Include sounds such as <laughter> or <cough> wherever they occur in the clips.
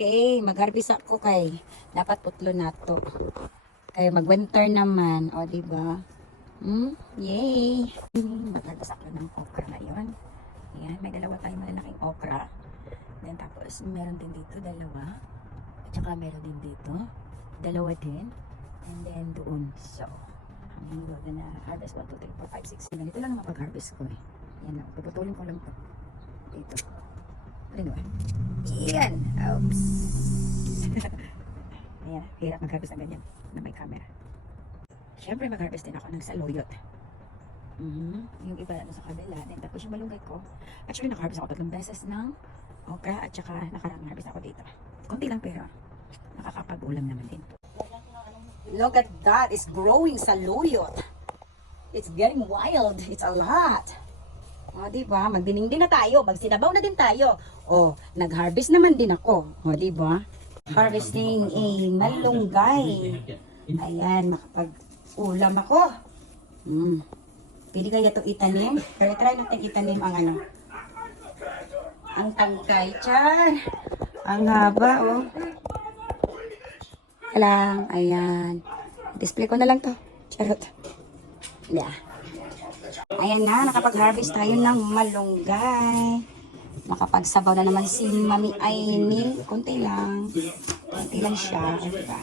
Okay, mag-harvest ako kay dapat putlo na to. Kay mag-winter naman, o di ba? Hmm? Yay! Mag-harvest ako ng okra ngayon. Ayan, may dalawa tayong malalaking okra. Then tapos meron din dito dalawa. At saka meron din dito. Dalawa din. And then doon. So, I'm gonna harvest 1, 2, 3, 4, 5, 6. Ganito lang ang mapag-harvest ko eh. Yan lang. Puputulin ko lang to. Dito. Ano ba? Yan! Oops! <laughs> Ayan, hirap mag-harvest ng ganyan na may camera. Siyempre mag-harvest din ako ng saluyot. Mhm. Yung iba na sa kabila. Then tapos yung malunggay ko. Actually, naka-harvest ako tatlong beses ng okra at saka nakarang harvest ako dito. Konti lang pero nakakapag-ulam naman din. Look at that! It's growing saluyot. It's getting wild. It's a lot. O, di ba? Magdiningding na tayo. Magsinabaw na din tayo. O, nag-harvest naman din ako. O, di ba? Harvesting a malunggay. Ayan, makapag-ulam ako. Hmm. Pwede kaya ito itanim? Pero try natin itanim ang ano. Ang tangkay. Char! Ang haba, oh. Lang, ayan. Display ko na lang to. Charot. Yeah. Ayan na, nakapag-harvest tayo ng malunggay. Nakapagsabaw na naman si Mami Aini. Kunti lang. Kunti lang siya. Diba?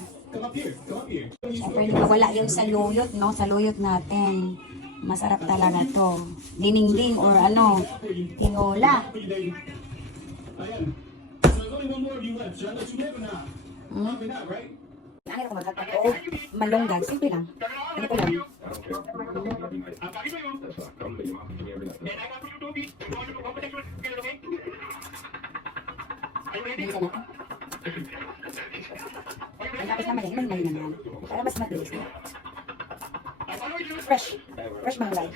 Siyempre, wala yung saluyot, no? Saluyot natin. Masarap talaga to. Dinding or ano, tinola. Hmm? Ano ko magkakap ko? Malunggay. Simple lang. Ganito lang. Bilisan natin. Ang tapos naman, may may naman. Para mas mabilis. no? Fresh. Fresh malunggay.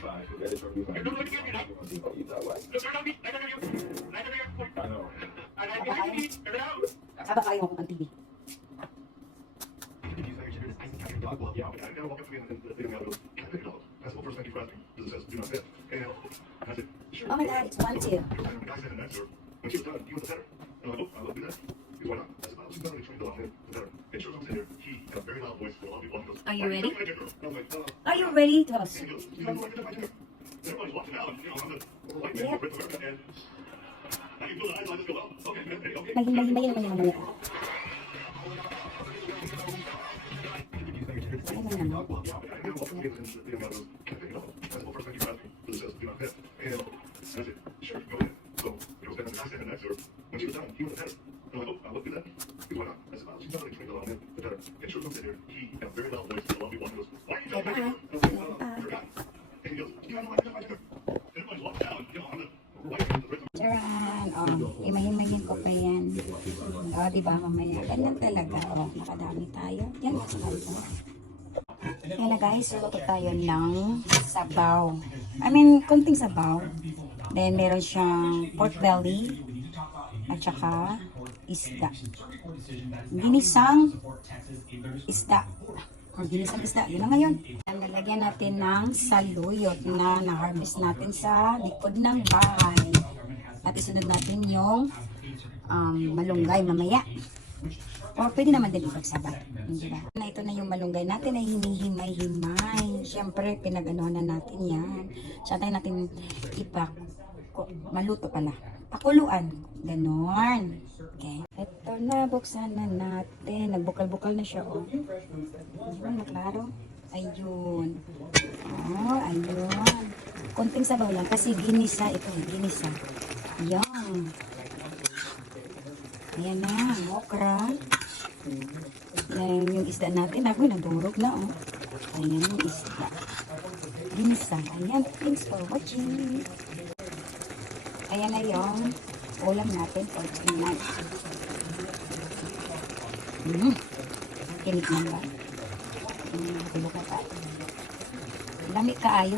Saba kayo. not well, yeah, okay, I gotta walk up to me and then they don't have to Can I pick it up? I said, well, first thank you for asking. Because it says, do not fit. And I said, sure. Oh my god, it's one, two. And the guy said, and that's. When she was done, he was the better. And I'm like, oh, I love you that. Because why not? I said, I was better trained a lot, the better. And sure comes in here, he had a very loud voice for a lot of people. He goes, Are you ready? Are you ready to have a suit? Everybody's watching out, you know, I'm the white man, America, and I can feel the eyes, I just go, oh, okay, okay, okay. Um, o, oh, ah, di ba mamaya? Ganyan talaga. O, oh, nakadami tayo. Yan, kanto. Yan na guys, luto tayo ng sabaw. I mean, kunting sabaw. Then, meron siyang pork belly. At saka, isda. Ginisang isda. Or ginisang isda. Yun na ngayon. Ang lalagyan natin ng saluyot na na-harvest natin sa likod ng bahay. At isunod natin yung um, malunggay mamaya. O pwede naman din ipagsabay. Di ba? Na ito na yung malunggay natin ay hinihimay-himay. Siyempre, pinag-anohan na natin yan. Siya tayo natin ipak maluto pala. Pakuluan. Ganon. Okay. Ito na, buksan na natin. Nagbukal-bukal na siya, oh. Ayun, naklaro. Ayun. Oh, ayun. Konting sabaw lang kasi ginisa ito, eh, ginisa. Yan. Ayan na, okra. Ayan yung isda natin. Ako, nadurog na, oh. Ayan yung isda. Ginisa. Ayan, thanks for watching. Ayan na yung ulam natin for tonight. Mm. Kinig naman. Mm, na tayo. Lami kaayo.